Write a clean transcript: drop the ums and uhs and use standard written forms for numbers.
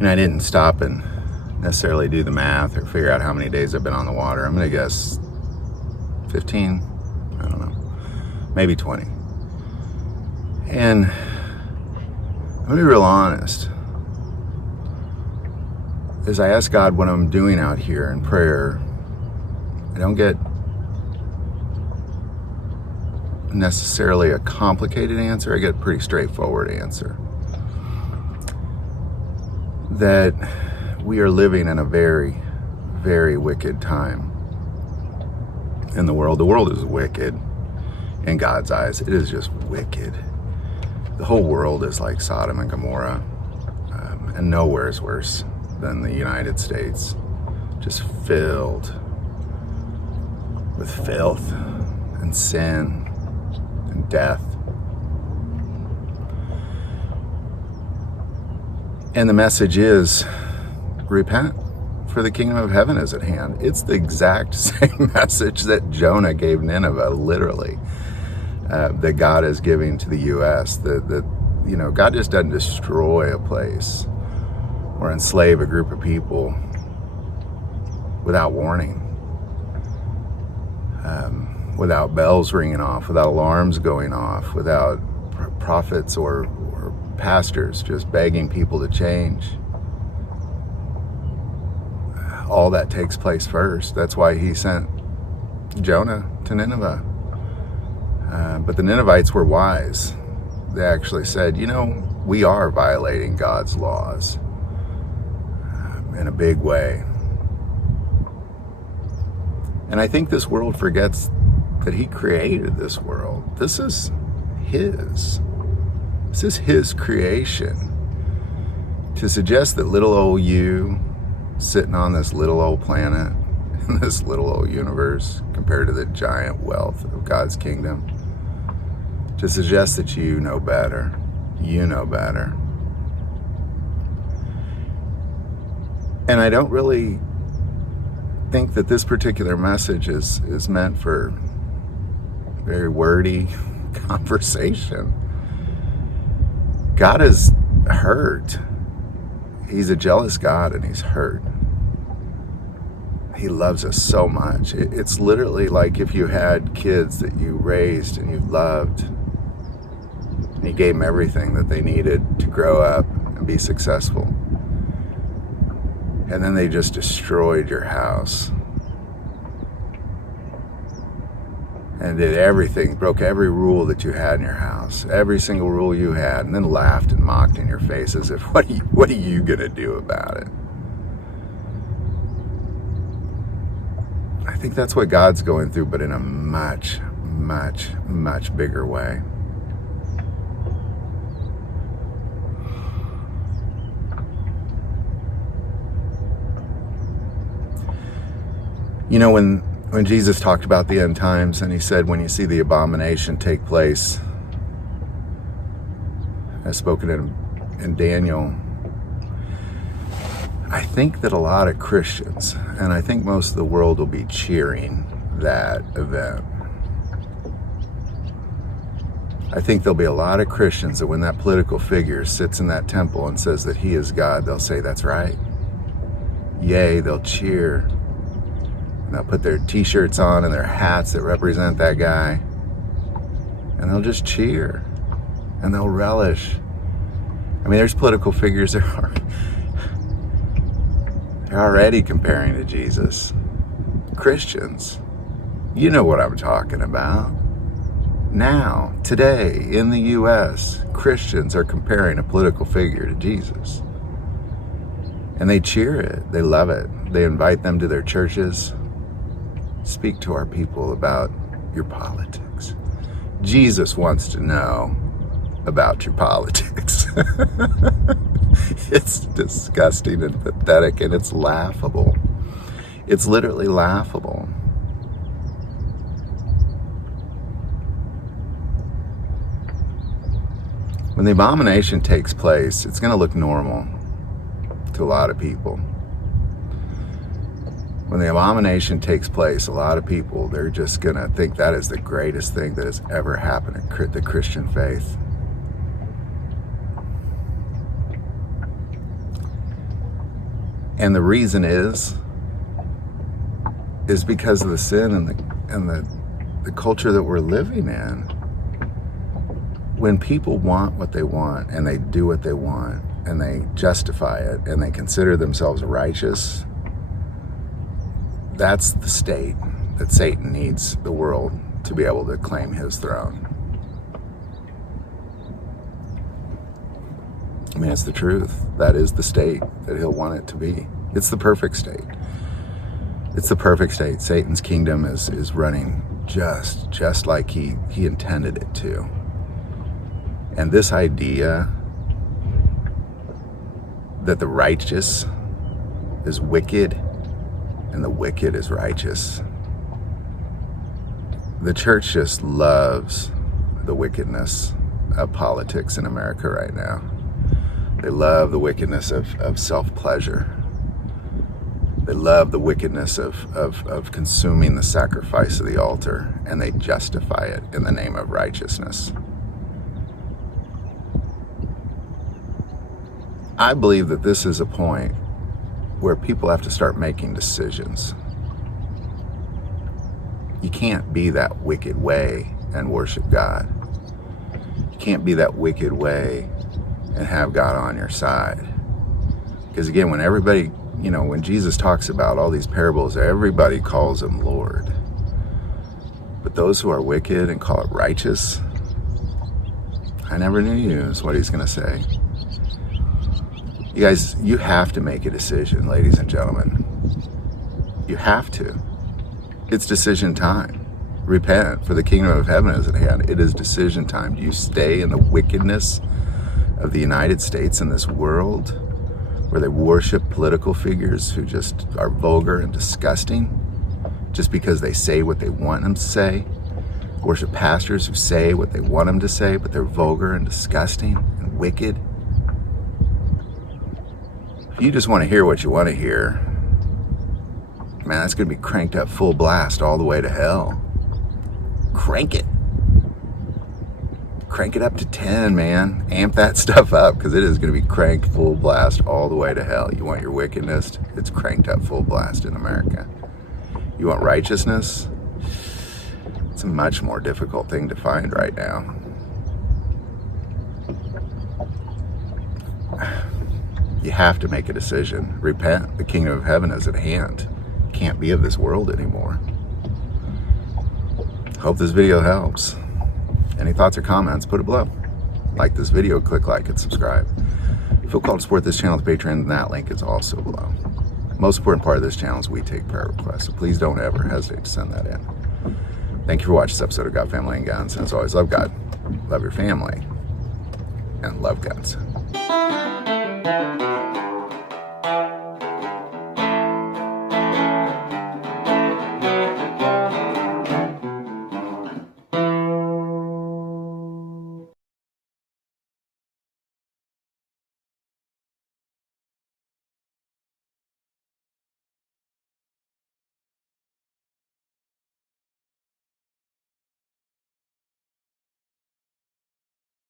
And I didn't stop and necessarily do the math or figure out how many days I've been on the water. I'm going to guess 15, I don't know, maybe 20. And I'm going to be real honest. As I ask God what I'm doing out here in prayer, I don't get necessarily a complicated answer. I get a pretty straightforward answer. That we are living in a very, very wicked time in the world. The world is wicked in God's eyes. It is just wicked. The whole world is like Sodom and Gomorrah, and nowhere is worse than the United States, just filled with filth and sin and death. And the message is, repent, for the kingdom of heaven is at hand. It's the exact same message that Jonah gave Nineveh, literally, that God is giving to the U.S. That God just doesn't destroy a place or enslave a group of people without warning, without bells ringing off, without alarms going off, without prophets or pastors just begging people to change. All that takes place first. That's why he sent Jonah to Nineveh. But the Ninevites were wise. They actually said, we are violating God's laws in a big way. And I think this world forgets that he created this world. This is his. This is his creation. To suggest that little old you sitting on this little old planet in this little old universe compared to the giant wealth of God's kingdom, to suggest that you know better. And I don't really think that this particular message is meant for very wordy conversation. God is hurt. He's a jealous God and he's hurt. He loves us so much. It's literally like if you had kids that you raised and you loved, and you gave them everything that they needed to grow up and be successful. And then they just destroyed your house. And did everything, broke every rule that you had in your house, every single rule you had, and then laughed and mocked in your face as if, what are you gonna do about it? I think that's what God's going through, but in a much, much, much bigger way. When Jesus talked about the end times, and he said, when you see the abomination take place, as spoken in Daniel, I think that a lot of Christians, and I think most of the world will be cheering that event. I think there'll be a lot of Christians that when that political figure sits in that temple and says that he is God, they'll say, that's right. Yay, they'll cheer. And they'll put their t-shirts on and their hats that represent that guy. And they'll just cheer. And they'll relish. I mean, there's political figures that are they're already comparing to Jesus. Christians. You know what I'm talking about. Now, today, in the U.S., Christians are comparing a political figure to Jesus. And they cheer it. They love it. They invite them to their churches. Speak to our people about your politics. Jesus wants to know about your politics. It's disgusting and pathetic, and it's laughable. It's literally laughable. When the abomination takes place, it's going to look normal to a lot of people. When the abomination takes place, a lot of people, they're just going to think that is the greatest thing that has ever happened in the Christian faith. And the reason is because of the sin and the culture that we're living in. When people want what they want and they do what they want and they justify it and they consider themselves righteous, that's the state that Satan needs the world to be able to claim his throne. I mean, it's the truth. That is the state that he'll want it to be. It's the perfect state. It's the perfect state. Satan's kingdom is running just like he intended it to. And this idea that the righteous is wicked and the wicked is righteous. The church just loves the wickedness of politics in America right now. They love the wickedness of self-pleasure. They love the wickedness of consuming the sacrifice of the altar, and they justify it in the name of righteousness. I believe that this is a point where people have to start making decisions. You can't be that wicked way and worship God. You can't be that wicked way and have God on your side. Because again, when everybody, when Jesus talks about all these parables, everybody calls him Lord. But those who are wicked and call it righteous, I never knew you, is what he's going to say. You guys, you have to make a decision, ladies and gentlemen. You have to. It's decision time. Repent, for the kingdom of heaven is at hand. It is decision time. Do you stay in the wickedness of the United States and this world where they worship political figures who just are vulgar and disgusting just because they say what they want them to say? Worship pastors who say what they want them to say, but they're vulgar and disgusting and wicked? If you just want to hear what you want to hear, man, that's going to be cranked up full blast all the way to hell. Crank it. Crank it up to 10, man. Amp that stuff up, because it is going to be cranked full blast all the way to hell. You want your wickedness? It's cranked up full blast in America. You want righteousness? It's a much more difficult thing to find right now. You have to make a decision. Repent. The kingdom of heaven is at hand. Can't be of this world anymore. Hope this video helps. Any thoughts or comments, put it below. Like this video, click like and subscribe. If you feel called to support this channel with Patreon, that link is also below. Most important part of this channel is we take prayer requests, so please don't ever hesitate to send that in. Thank you for watching this episode of God, Family, and Guns. And as always, love God, love your family, and love guns.